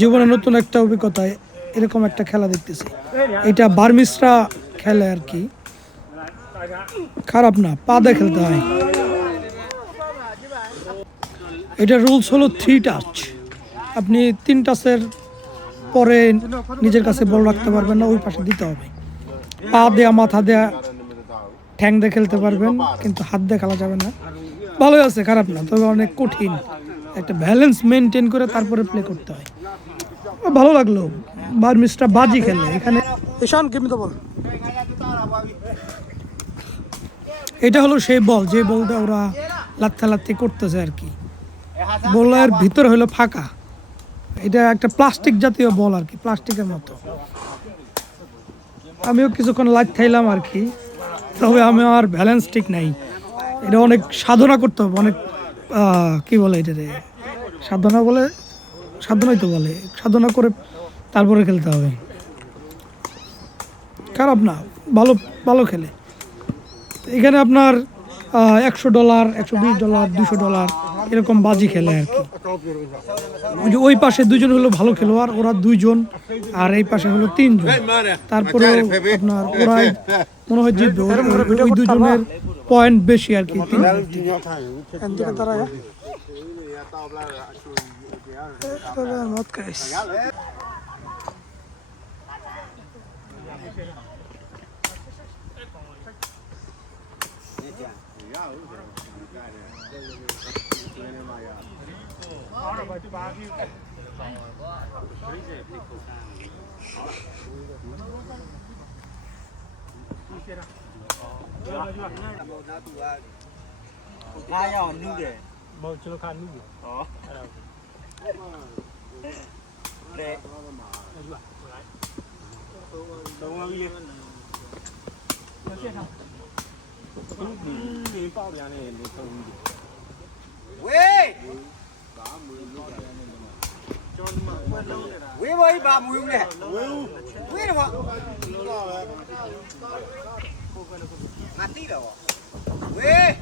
জীবনে নতুন একটা অভিজ্ঞতা, এরকম একটা খেলা দেখতেছি। এটা বার্মিসরা খেলে আর কি, খারাপ না, পা দিয়ে খেলতে হয়। এটা রুলস হলো 3 টাচ। আপনি 3 টাচের পরে নিজের কাছে বল রাখতে পারবেন না, ওই পাশে দিতে হবে। পা দেয়া, মাথা দেয়া, ঠ্যাং দিয়ে খেলতে পারবেন, কিন্তু হাত দিয়ে খেলা যাবে না। ভালোই আছে, খারাপ না, তবে অনেক কঠিন। একটা ব্যালেন্স মেনটেন করে তারপরে প্লে করতে হয়। ভালো লাগলো। বার্মিসরা বাজি খেলে এখানে। ঈশান গেম তো বল। এটা হলো সেই বল, যে বলটা ওরা লাত্তি করতেছে আর কি। বলের ভিতরে হলো ফাঁকা। এটা একটা প্লাস্টিক জাতীয় বল আর কি, প্লাস্টিকের মতো। আমিও কিছুক্ষণ খাইলাম আর কি, তবে আমার ব্যালেন্স ঠিক নাই। এটা অনেক সাধনা করতে হবে, অনেক কি বলে এটা রে, সাধনাই তো বলে, সাধনা করে তারপরে খেলতে হবে। খারাপ না, ভালো ভালো খেলে। এখানে আপনার $100, $120, $200 এরকম বাজি খেলে আর কি। ওই পাশে 2 জন হলো ভালো খেলোয়াড়, ওরা 2 জন, আর এই পাশে হলো 3 জন। তারপরে আপনার ওরাই মনে হয় জিতবে, ওই 2 জনের পয়েন্ট বেশি আর কি। 3 với ba mươi nè, với đúng không? Mà tí đâu, với